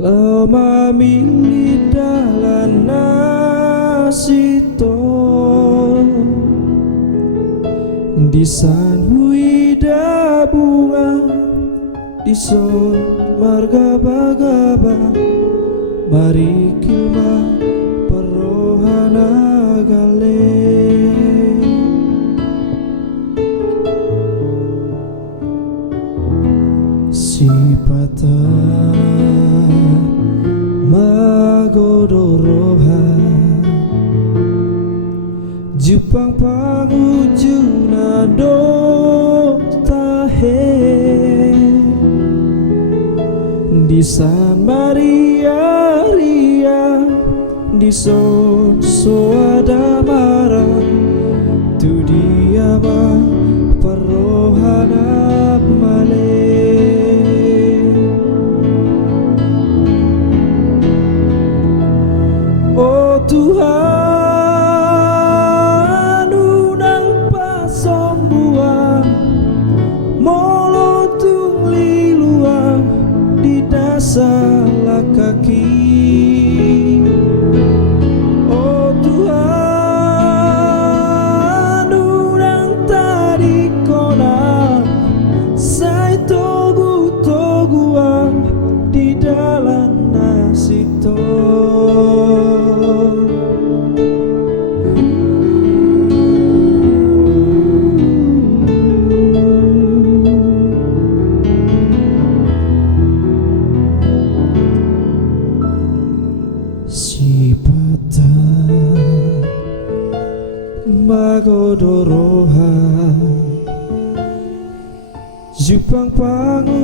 Lama mili dalan nasito Disan huida bunga Dison margaba-gaba Mari kilma perohana gale Sipata magodoroha Jepang pangujuna do tahe Di San Maria Ria Di Son Soada Mara Tu dia ma perohana male Oh Tuhan unang pasombuang Molo tungli luang di dasar kaki Oh Tuhan unang tadi kona Sai togu-toguang di dalam nasito Sipata magodoroha Jepang pangu